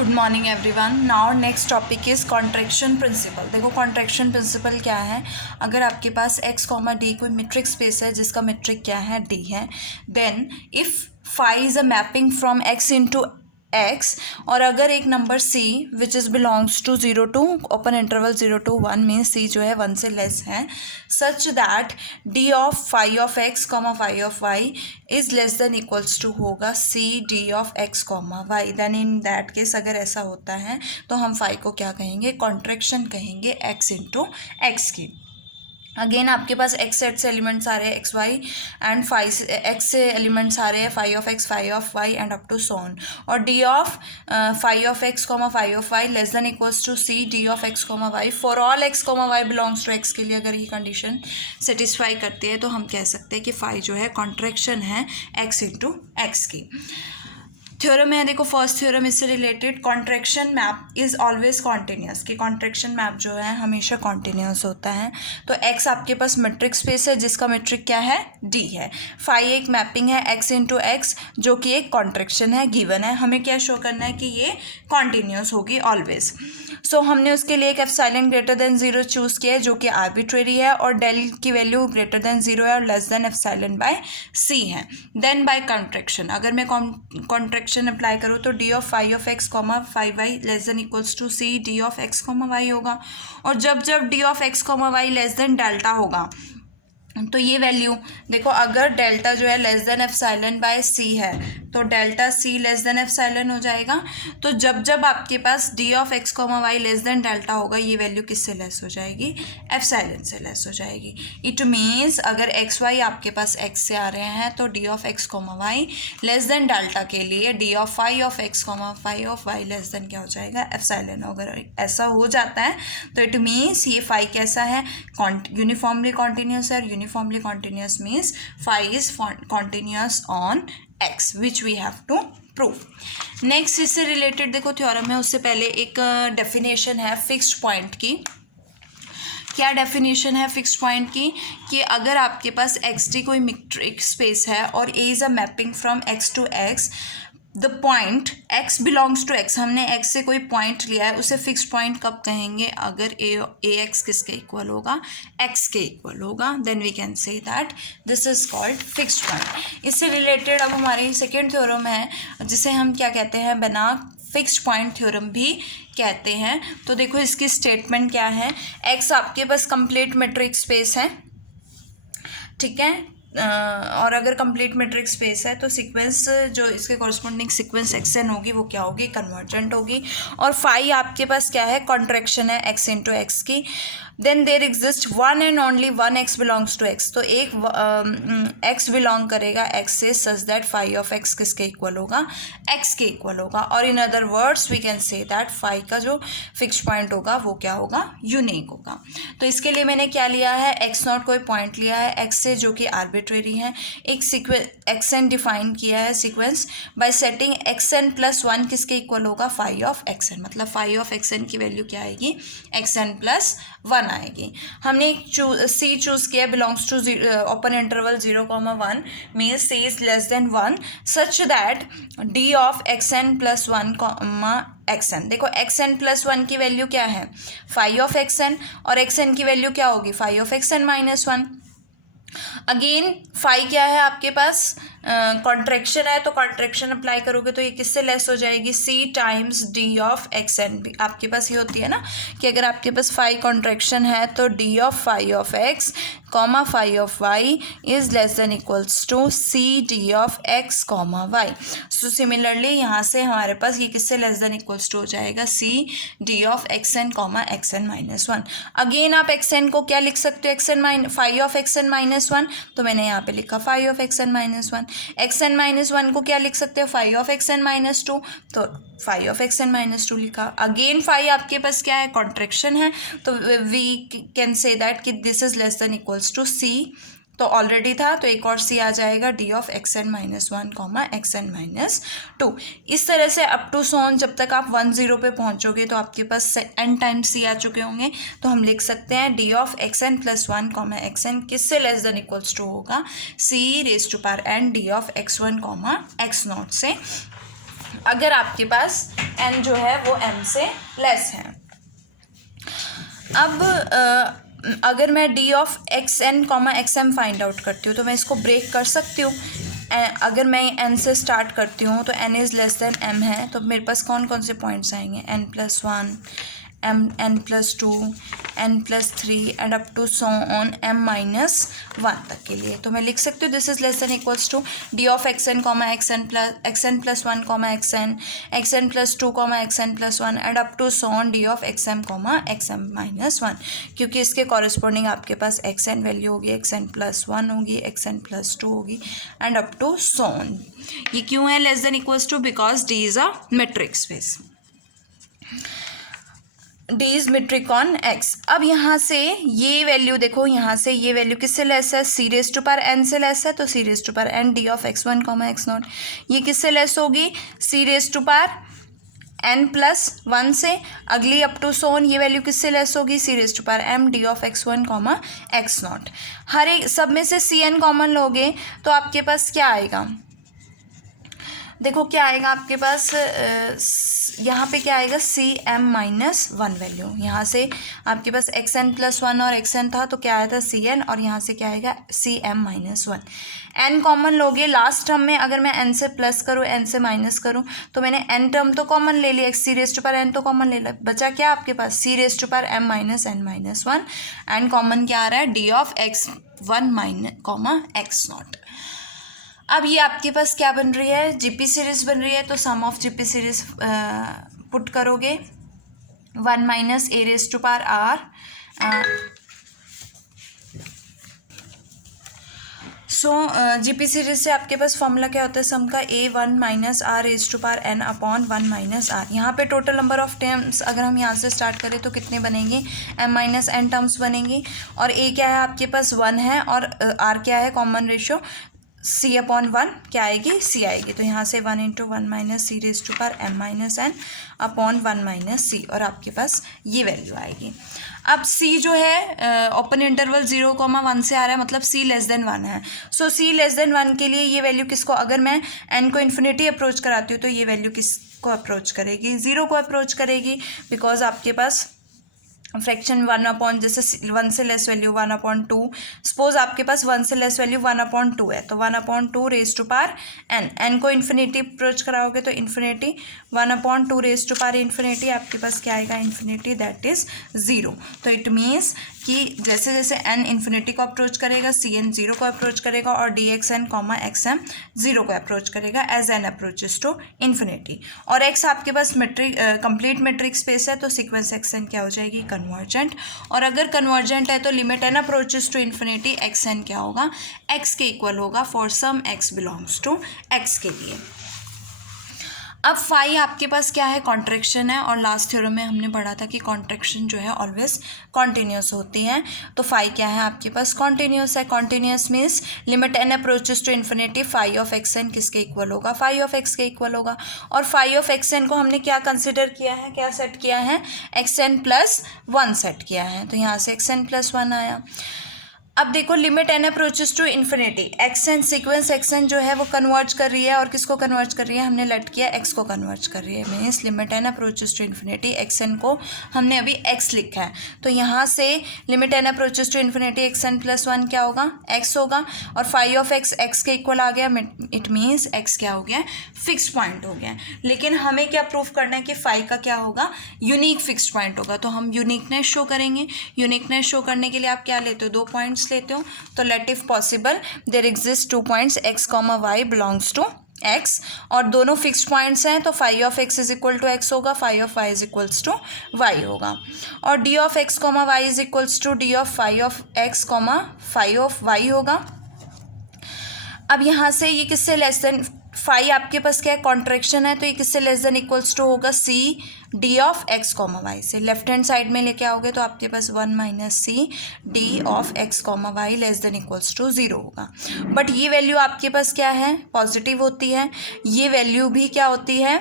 Good morning everyone. Now next topic is contraction principle. देखो contraction principle क्या है। अगर आपके पास x, d कोई मेट्रिक स्पेस है जिसका मेट्रिक क्या है d है, then if phi is a mapping from x into x, और अगर एक number c which is belongs to 0 to open interval 0 to 1 means c जो है 1 से लेस है, such that d of phi of x comma phi of y is less than equals to होगा c d of x comma y, then in that case अगर ऐसा होता है तो हम फाई को क्या कहेंगे, कॉन्ट्रैक्शन कहेंगे x इंटू एक्स की। अगेन आपके पास x सेट से एलिमेंट्स आ रहे हैं एक्स वाई, एंड फाई से x से एलिमेंट्स आ रहे हैं phi of x, phi of y and up to so on, और d of phi of x comma phi of y less than equals to c d of x comma y for all x comma y belongs to x के लिए अगर ये condition satisfy करती है तो हम कह सकते हैं कि फाई जो है कॉन्ट्रैक्शन है x इंटू एक्स की। थ्योरम है, देखो फर्स्ट थ्योरम इससे related, contraction map is always continuous, कि कॉन्ट्रैक्शन मैप जो है हमेशा कॉन्टिन्यूस होता है। तो x आपके पास मेट्रिक स्पेस है जिसका मेट्रिक क्या है, d है। फाई एक मैपिंग है x इंटू एक्स जो कि एक कॉन्ट्रैक्शन है, गिवन है, हमें क्या शो करना है कि ये कॉन्टिन्यूस होगी ऑलवेज। सो हमने उसके लिए एक एप्सिलॉन ग्रेटर देन 0 चूज़ किया है जो कि आर्बिट्रेरी है, और डेल की वैल्यू ग्रेटर देन 0 है और less than epsilon by c है। देन बाय कॉन्ट्रैक्शन अगर मैं कॉन्ट्रैक्शन अप्लाई करूँ तो d of phi of x comma phi y less than equals to c d of x comma y होगा, और जब जब d of x comma Y less than delta होगा तो ये वैल्यू देखो, अगर डेल्टा जो है less than epsilon by c है तो delta c less than epsilon हो जाएगा। तो जब जब आपके पास d of x comma Y less than delta होगा ये वैल्यू किससे लेस हो जाएगी, एप्सिलॉन से लेस हो जाएगी। इट मीन्स अगर x y आपके पास x से आ रहे हैं तो d of x comma Y less than delta के लिए d of phi of x comma phi of y less than क्या हो जाएगा, एप्सिलॉन। अगर ऐसा हो जाता है तो इट मीन्स ये फाई कैसा है, यूनिफॉर्मली कॉन्टिन्यूस है, uniformly continuous means phi is continuous on x which we have to prove. Next इससे रिलेटेड देखो थ्योरम है, उससे पहले एक डेफिनेशन है फिक्स्ड पॉइंट की। क्या डेफिनेशन है फिक्स्ड पॉइंट की, कि अगर आपके पास एक्स डी कोई मेट्रिक स्पेस है और A is a mapping from x to x, the point x belongs to x, हमने x से कोई पॉइंट लिया है उसे फिक्स्ड पॉइंट कब कहेंगे, अगर ए एक्स किसके इक्वल होगा, x के इक्वल होगा, then we can say that this is called fixed point. इससे रिलेटेड अब हमारी सेकेंड थ्योरम है जिसे हम क्या कहते हैं, बना फिक्स्ड पॉइंट थ्योरम भी कहते हैं। तो देखो इसकी स्टेटमेंट क्या है, x आपके पास कंप्लीट मेट्रिक स्पेस है, ठीक है, और अगर कंप्लीट मेट्रिक स्पेस है तो सीक्वेंस जो इसके कॉरस्पॉन्डिंग सीक्वेंस एक्सएन होगी वो क्या होगी, कन्वर्जेंट होगी, और फाई आपके पास क्या है, कॉन्ट्रैक्शन है x इंटू एक्स की। Then there exist one and only one x belongs to x, तो एक x बिलोंग करेगा x से such that phi of x किसके इक्वल होगा, x के इक्वल होगा, और in other words we can say that phi का जो फिक्स पॉइंट होगा वो क्या होगा, यूनिक होगा। तो इसके लिए मैंने क्या लिया है, x नॉट कोई पॉइंट लिया है x से जो कि आर्बिट्रेरी है, एक सीक्वेंस xn डिफाइन किया है sequence by setting xn plus 1 किसके इक्वल होगा, फाई ऑफ xn, मतलब फाई ऑफ xn की वैल्यू क्या आएगी, xn प्लस 1 आएगी। हमने एक c चूज किया belongs to open interval 0,1 means c is less than 1 such that d of xn plus 1 xn। देखो xn प्लस 1 की वैल्यू क्या है, फाई ऑफ xn, और xn की वैल्यू क्या होगी, phi of xn minus 1। Again phi क्या है आपके पास, कॉन्ट्रैक्शन है, तो कॉन्ट्रैक्शन अप्लाई करोगे तो ये किससे लेस हो जाएगी, c times d of xn। भी आपके पास ये होती है ना कि अगर आपके पास फाई कॉन्ट्रैक्शन है तो d of phi of x comma phi of y is less than equals to c d of x comma y। So similarly यहाँ से हमारे पास ये किससे लेस देन इक्वल्स टू हो जाएगा, c d of xn comma xn minus 1। Again आप xn को क्या लिख सकते हो, xn phi of xn minus 1, तो मैंने यहाँ पे लिखा phi of xn minus 1। xn minus 1 को क्या लिख सकते हो, फाई ऑफ xn माइनस 2, तो फाई ऑफ xn माइनस 2 लिखा। अगेन फाई आपके पास क्या है, कॉन्ट्रैक्शन है, तो वी कैन से दैट कि this is less than equals to c, तो ऑलरेडी था तो एक और c आ जाएगा, d of xn minus 1 comma xn minus 2। इस तरह से अप टू सोन जब तक आप 1 0 पे पहुंचोगे तो आपके पास n टाइम्स c आ चुके होंगे, तो हम लिख सकते हैं d of xn plus 1 comma xn किससे लेस देन इक्वल्स टू होगा, c raise to power n d of x1 comma x0 से। अगर आपके पास n जो है वो m से लेस है। अब अगर मैं d of x n comma x m find out करती हूँ तो मैं इसको ब्रेक कर सकती हूँ। अगर मैं n से स्टार्ट करती हूँ तो n is less then m है, तो मेरे पास कौन कौन से पॉइंट्स आएंगे, n+1 n+2 n+3 and up to so on m-1 तक के लिए। तो मैं लिख सकती हूँ this is less than equals to D of x n comma x n plus one comma x n plus two comma x n plus one and up to so on d of x m comma x m minus one, क्योंकि इसके corresponding आपके पास x n value होगी, x n plus one होगी, x n plus two होगी and up to so on. ये क्यों है less than equals to, because d is a metric space, d is metric on x. अब यहाँ से ये वैल्यू देखो, यहाँ से ये वैल्यू किससे लेस है, C raise to power N से लेस है, तो C raise to power N D of X one comma X naught, ये किससे लेस होगी, C raise to power N plus one से। अगली अप टू सोन ये वैल्यू किससे लेस होगी, C raise to power M D of X one comma X naught. हर एक सब में से सी एन कॉमन लोगे तो आपके पास क्या आएगा, देखो क्या आएगा आपके पास, यहाँ पे क्या आएगा, c m minus one value. यहाँ से आपके पास एक्स एन प्लस वन और एक्स एन था तो क्या आया था सी एन, और यहाँ से क्या आएगा c m minus one. N common लोगे लास्ट टर्म में, अगर मैं एन से प्लस करूँ एन से माइनस करूँ तो मैंने एन टर्म तो कॉमन ले लिया, X C raise to power N तो कॉमन ले लिया, बचा क्या आपके पास C raise to power M minus N minus one and common क्या आ रहा है D of X one minus comma X naught. अब ये आपके पास क्या बन रही है, जीपी सीरीज बन रही है, तो sum of GP series put करोगे one minus A raise to power R, so GP series से आपके पास फॉर्मूला क्या होता है सम का, A one minus R raise to power N upon one minus R. यहाँ पे टोटल नंबर ऑफ टर्म्स अगर हम यहाँ से स्टार्ट करें तो कितने बनेंगे, एम माइनस एन टर्म्स बनेंगी, और ए क्या है आपके पास वन है और आर क्या है common ratio, C upon one क्या आएगी, सी आएगी, तो यहाँ से one into one minus C raise to power M minus N upon one minus C, और आपके पास ये वैल्यू आएगी। अब सी जो है ओपन इंटरवल 0,1 से आ रहा है, मतलब सी लेस देन वन है, सो सी लेस देन वन के लिए ये वैल्यू किसको, अगर मैं एन को इन्फिनिटी अप्रोच कराती हूँ तो ये वैल्यू किसको अप्रोच करेगी, ज़ीरो को अप्रोच करेगी, बिकॉज आपके पास फ्रैक्शन वन अपॉन, जैसे वन से less value one upon two, suppose आपके पास वन से less value one upon two है, तो one upon two raise to power n, n को इन्फिनिटी अप्रोच कराओगे तो infinity, one upon two raise to power infinity, आपके पास क्या आएगा इन्फिनिटी, दैट इज ज़ीरो। तो इट मीन्स कि जैसे जैसे एन इन्फिनिटी को अप्रोच करेगा सी एन जीरो को अप्रोच करेगा और d x n comma x m zero को अप्रोच करेगा as n approaches to infinity. और एक्स आपके पास मेट्रिक कंप्लीट मेट्रिक स्पेस है, तो सीक्वेंस एक्स एन क्या हो जाएगी, कन्वर्जेंट, और अगर कन्वर्जेंट है तो limit n approaches to infinity x n क्या होगा, एक्स के इक्वल होगा for some x belongs to x के लिए। अब फाई आपके पास क्या है, कॉन्ट्रैक्शन है, और लास्ट थ्योरम में हमने पढ़ा था कि कॉन्ट्रैक्शन जो है ऑलवेज कॉन्टिन्यूस होती हैं, तो फाई क्या है आपके पास कॉन्टिन्यूस है। Continuous means limit n approaches to infinity phi of x n किसके इक्वल होगा, फाई ऑफ एक्स के इक्वल होगा, और फाई ऑफ एक्स एन को हमने क्या कंसिडर किया है, क्या सेट किया है, x n plus one set किया है, तो यहाँ से एक्स एन प्लस वन आया। अब देखो limit n approaches to infinity, x n sequence x n जो है वो कन्वर्ज कर रही है, और किसको कन्वर्ज कर रही है, हमने लेट किया एक्स को कन्वर्ज कर रही है, means limit n approaches to infinity x n को हमने अभी एक्स लिखा है, तो यहाँ से limit n approaches to infinity x n plus one क्या होगा, एक्स होगा, और फाई ऑफ एक्स एक्स के इक्वल आ गया, इट मीन्स एक्स क्या हो गया, फिक्स्ड पॉइंट हो गया। लेकिन हमें क्या प्रूव करना है कि फाई का क्या होगा, यूनिक फिक्स्ड पॉइंट होगा, तो हम यूनिकनेस शो करेंगे। यूनिकनेस शो करने के लिए आप क्या लेते हो, दो पॉइंट्स लेते हो, तो let if possible there exist two points X comma Y belongs to X, और दोनों फिक्स्ड पॉइंट्स हैं, तो phi of X is equal to X होगा, phi of Y is equals to Y होगा, और D of x comma Y is equals to D of phi of x comma phi of Y होगा। अब यहाँ से ये किससे less then, phi आपके पास क्या है, कॉन्ट्रैक्शन है, तो ये किससे लेस देन इक्वल्स टू होगा, C D of x comma Y से। लेफ्ट हैंड साइड में लेके आओगे तो आपके पास one minus C D of x comma Y less than equals to zero होगा। बट ये वैल्यू आपके पास क्या है, पॉजिटिव होती है, ये वैल्यू भी क्या होती है,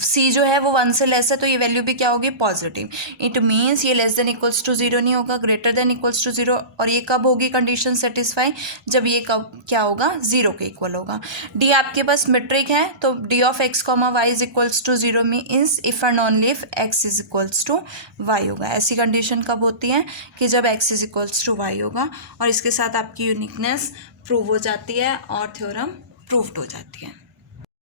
सी जो है वो 1 से लेस है तो ये वैल्यू भी क्या होगी, पॉजिटिव। इट मीन्स ये लेस देन इक्वल्स टू 0 नहीं होगा, ग्रेटर देन इक्वल्स टू 0। और ये कब होगी कंडीशन सेटिस्फाई, जब ये कब क्या होगा, 0 के इक्वल होगा। डी आपके पास मेट्रिक है तो d of x comma Y is equals to 0 means if and only if x is equals to Y होगा। ऐसी कंडीशन कब होती है कि जब x is equals to Y होगा। और इसके साथ आपकी यूनिकनेस प्रूव हो जाती है और थ्योरम प्रूव्ड हो जाती है।